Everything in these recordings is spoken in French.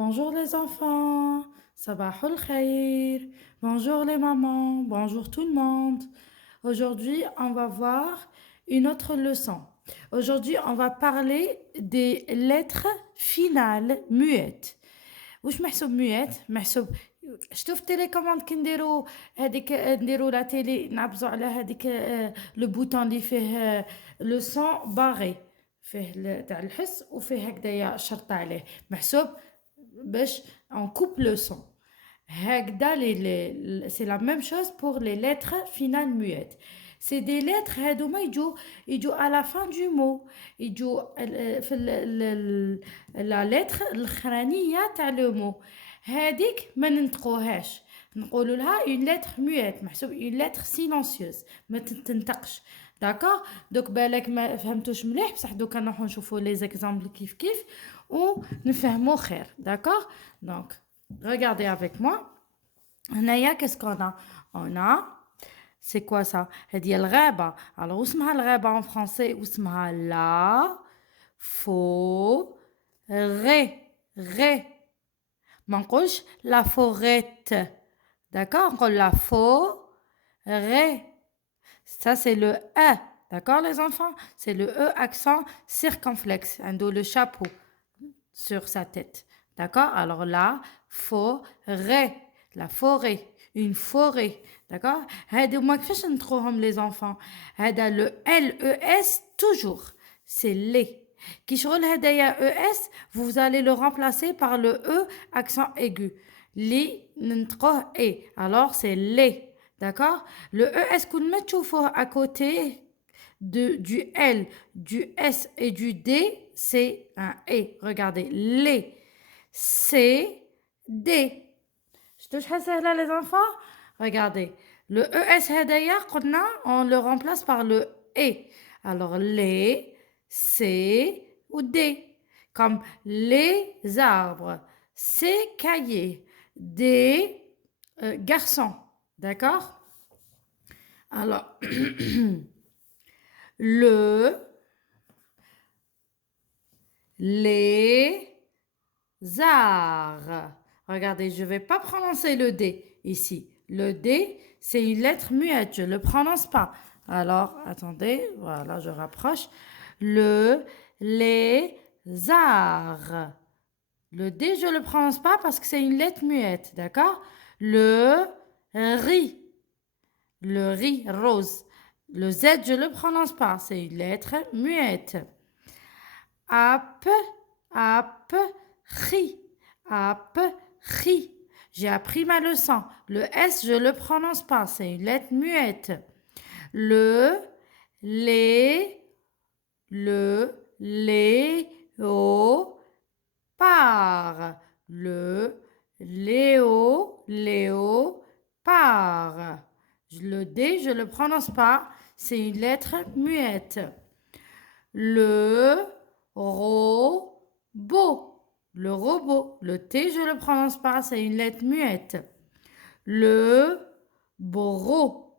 Bonjour les enfants, Sabahul Khair. Bonjour les mamans, bonjour tout le monde. Aujourd'hui, on va voir une autre leçon. Aujourd'hui, on va parler des lettres finales muettes. واش محسوب muette محسوب شفتوا في التيليكوموند كي نديرو هذيك نديرو لا تيلي نعبزو على هذيك لو بوطون اللي فيه لو سون باغي فيه تاع الحس وفيه هكذايا شرطة عليه محسوب باش on coupe le son. هكذا c'est la même chose pour les lettres finales muettes. C'est des lettres هادوما يجوا à la fin du mot. يجوا في la lettre الأخرانية تاع le mot. هاديك ما ننطقوهاش. نقولوا لها une lettre muette محسوب une lettre silencieuse ما تنطقش. داكوغ دوك بالك ما فهمتوش مليح بصح دوكا نروحو نشوفو لي زيكزامبل كيف ونفهمو خير. داكوغ دونك regardez avec moi. هنايا qu'est-ce qu'on a? On a c'est quoi ça? هذه الغابة. alors واسمها الغابة en français واسمها la forêt. ما نقولش la forêt. d'accord نقول la forêt. Ça c'est le E. d'accord les enfants? C'est le E accent circonflexe. عنده le chapeau sur sa tête. D'accord? Alors la forêt. La forêt. Une forêt. D'accord? هادو ما كيفاش نطقوهم les enfants. هذا le LES toujours. C'est les. كي شغل هدايا ES, vous allez le remplacer par le E accent aigu. لي ننطقوه E. Alors c'est les. D'accord? Le ES كل ما تشوفوه à côté du L, du S et du D, c'est un E. Regardez, les, C, D. Je touche là les enfants? Regardez, le ES هدايا قلنا on le remplace par le E. Alors les, C ou D. Comme les arbres, ces cahiers, des garçons. D'accord? Alors, les arts. Regardez, je ne vais pas prononcer le D ici. Le D, c'est une lettre muette, je ne le prononce pas. Alors, attendez, voilà, je rapproche. Les arts. Le D, je ne le prononce pas parce que c'est une lettre muette, d'accord? Riz. Le riz rose. Le Z, je ne le prononce pas, c'est une lettre muette. Ri. Ri. J'ai appris ma leçon. Le S, je ne le prononce pas, c'est une lettre muette. Le léopard. Le léopard. Le D, je ne le prononce pas, c'est une lettre muette. Le robot. Le robot. Le T, je ne le prononce pas, c'est une lettre muette. Le bro.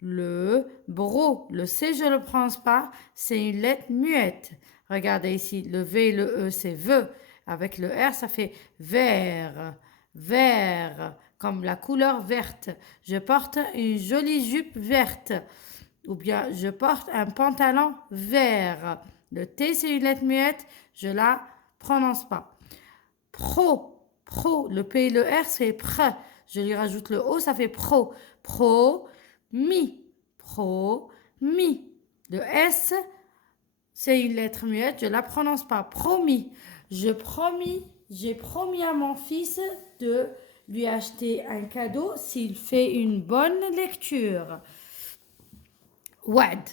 Le bro. Le C, je ne le prononce pas, c'est une lettre muette. Regardez ici, le V et le E, c'est ve. Avec le R, ça fait vert. Vert. Comme la couleur verte. Je porte une jolie jupe verte. Ou bien, je porte un pantalon vert. Le T, c'est une lettre muette, je la prononce pas. Pro. Le P et le R, c'est pr. Je lui rajoute le O, ça fait pro. Mi. Le S, c'est une lettre muette, je la prononce pas. Promis. J'ai promis à mon fils de lui acheter un cadeau s'il fait une bonne lecture. Wad.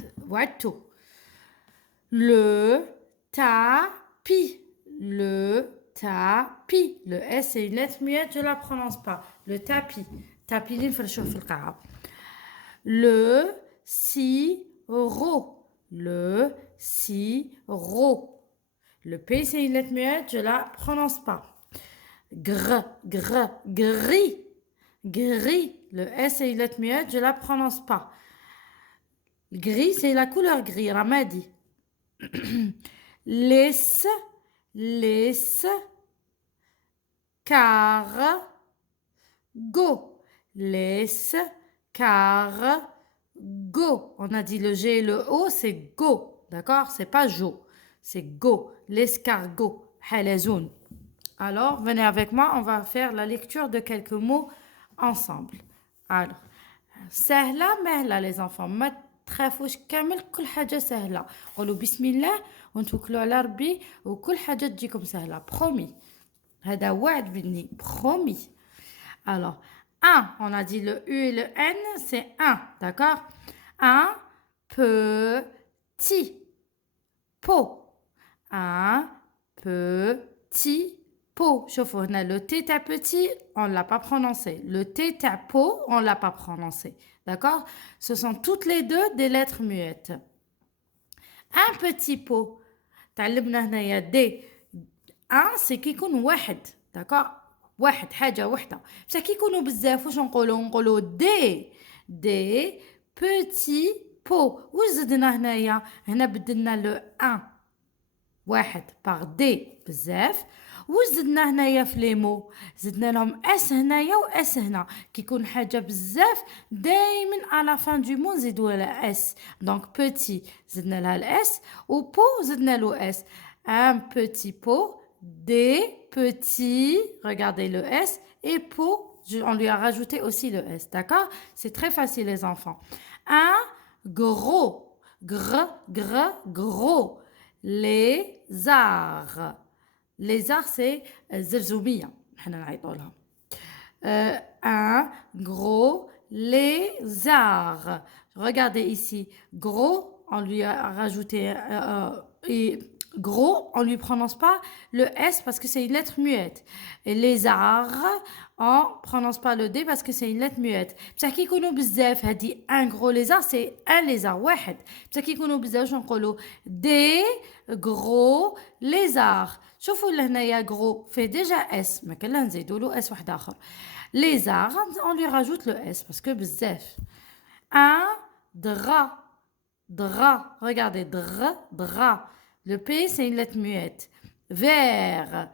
Le tapis. Le S, c'est une lettre muette, je ne la prononce pas. Le tapis. Le sirop. Le P, c'est une lettre muette, je ne la prononce pas. Gris. Le S, c'est une lettre muette, je ne la prononce pas. Gris, c'est la couleur gris, Ramadi. Laisse. l'escargot. L'escargot. On a dit le G et le O, c'est go. D'accord? C'est pas jo. C'est go. L'escargot. Halazoun. Alors, venez avec moi, on va faire la lecture de quelques mots ensemble. Alors, سهلة مهلة les enfants. ما تخافوش كامل كل حاجة سهلة. قولوا بسم الله ونتوكلوا على ربي وكل حاجة تجيكم سهلة. Promis. هذا وعد مني. Promis. Alors, un, on a dit le U et le N, c'est un, d'accord? Un petit pot. Un petit pot. شوفوا هنا le T ta petit, on ne l'a pas prononcé. Le T ta pot, on ne l'a pas prononcé. D'accord? Ce sont toutes les deux des lettres muettes. Un petit pot. تعلمنا هنايا دي. Un, c'est كيكون واحد. D'accord? واحد حاجة وحدة. بصح كي يكونوا بزاف واش نقولوا دي بوتي بو. واش زدنا هنايا؟ هنا بدلنا لو ان واحد باغ دي بزاف. واش زدنا هنايا في لي مو؟ زدنا لهم اس هنايا و اس هنا. كي يكون حاجة بزاف دايما على فان دو مو نزيدو لها اس. دونك بوتي زدنا لها الاس و بو زدنا له اس. ان بوتي بو. Des petits, regardez le S, et pot, on lui a rajouté aussi le S, d'accord? C'est très facile les enfants. Un gros, gros, lézard. Lézard c'est zerzoumia. Un gros lézard. Regardez ici, gros, on lui a rajouté gros, on ne lui prononce pas le S parce que c'est une lettre muette. Et lézard, on ne prononce pas le D parce que c'est une lettre muette. بصح كي يكونوا بزاف هادي un gros lézard c'est un lézard واحد. بصح كي يكونوا بزاف شنو نقولوا des gros lézards. شوفوا لهنايا gros fait déjà S ما كان لا نزيدوا له S واحد آخر. Lézard, on lui rajoute le S parce que bzaf. Un drap. Regardez, drap. Le P, c'est une lettre muette. Vert.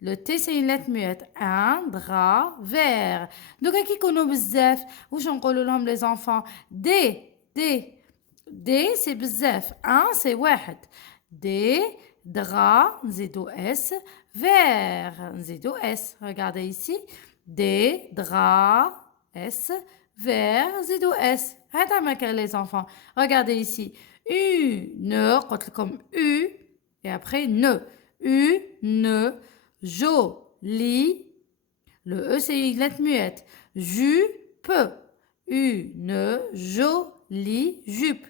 Le T, c'est une lettre muette. Un drap vert. Donc, qui connaît bzaf? Où j'en لهم les enfants? D, c'est bzaf. Un, c'est واحد. D, drap, nzidou S. Vert, nzidou S. Regardez ici. D, drap, S. Vert, nzidou S. هذا ما كان les enfants. Regardez ici. Une, comme U, et après ne. Une, jolie. Le E, c'est une lettre muette. Jupe. Une jolie jupe.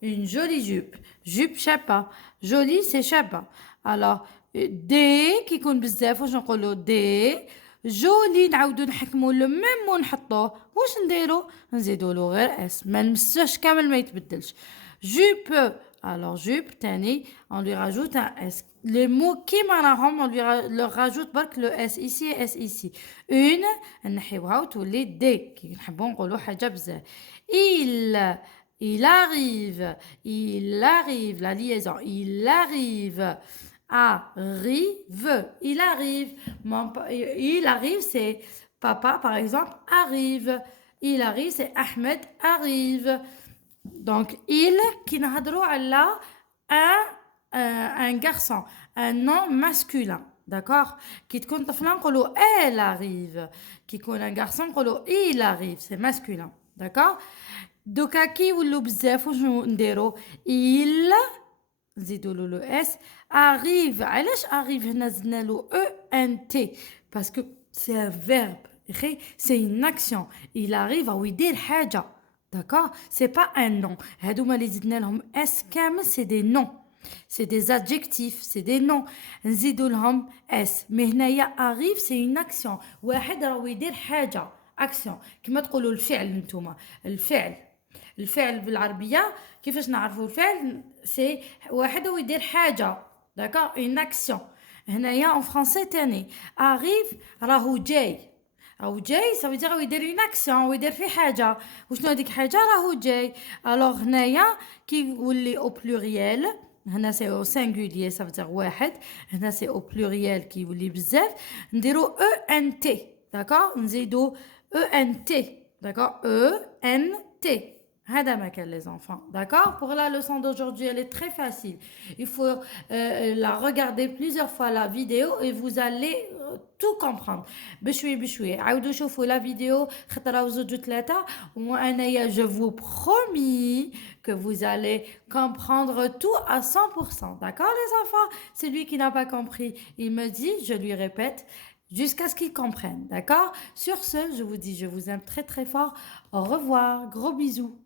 Une jolie jupe. Jupe, chapa. Jolie, c'est chapa. Alors, D, qui compte بزاف, واش نقولوا D. جولي نعاودو نحكمو لو ميم ونحطوه. واش نديرو؟ نزيدولو غير اس ما نمسوش كامل ما يتبدلش. جوب. alors jupe تاني on lui rajoute un s. les mots كيما راهم on lui leur rajoute برك le s ici et s ici. une نحيوها وتولي دي كي نحبو نقولو حاجه بزاف. il arrive la liaison il arrive. Il arrive, c'est papa, par exemple, arrive. Il arrive, c'est Ahmed arrive. Donc, il, qui نهضروا على un garçon, un nom masculin. D'accord? Qui تكون طفلة نقولوا elle arrive. Qui يكون un garçon نقولوا il arrive. C'est masculin. D'accord? دوكا كي يولوا بزاف وشنو نديروا؟ il نزيدوا له لو اس. arrive. علاش arrive هنا زدنا له ENT parce que c'est un verbe. c'est une action. il arrive أو يدير حاجة. d'accord? c'est pas un nom. هادوما اللي زدنا لهم اس كامل c'est des noms. c'est des adjectifs. c'est des noms. نزيدوا لهم اس. mais هنايا arrive c'est une action. واحد راهو يدير حاجة. action. كما تقولوا الفعل نتوما. الفعل بالعربية كيفاش نعرفوا الفعل؟ سي واحد هو يدير حاجة. داكور اون اكسيون. هنايا اون فرونسي تاني اريف راهو جاي. راهو جاي سا فيدير راهو يدير اون اكسيون ويدير في حاجة. وشنو هذيك حاجة؟ راهو جاي. الوغ هنايا كي يولي او بلوريال هنا c'est au singulier ça veut dire واحد. هنا c'est au pluriel كيولي بزاف. نديرو ENT. D'accord? نزيدو ENT. D'accord? ENT. هذا ما كان les enfants. D'accord? Pour la leçon d'aujourd'hui, elle est très facile. Il faut la regarder plusieurs fois la vidéo et vous allez tout comprendre. بشوي بشوي. عاودوا شوفوا la vidéo خطرة وزوج وثلاثة. وأنايا je vous promis que vous allez comprendre tout à 100%. D'accord les enfants? Celui qui n'a pas compris, il me dit, je lui répète, jusqu'à ce qu'il comprenne. D'accord? Sur ce, je vous dis, je vous aime très très fort. Au revoir. Gros bisous.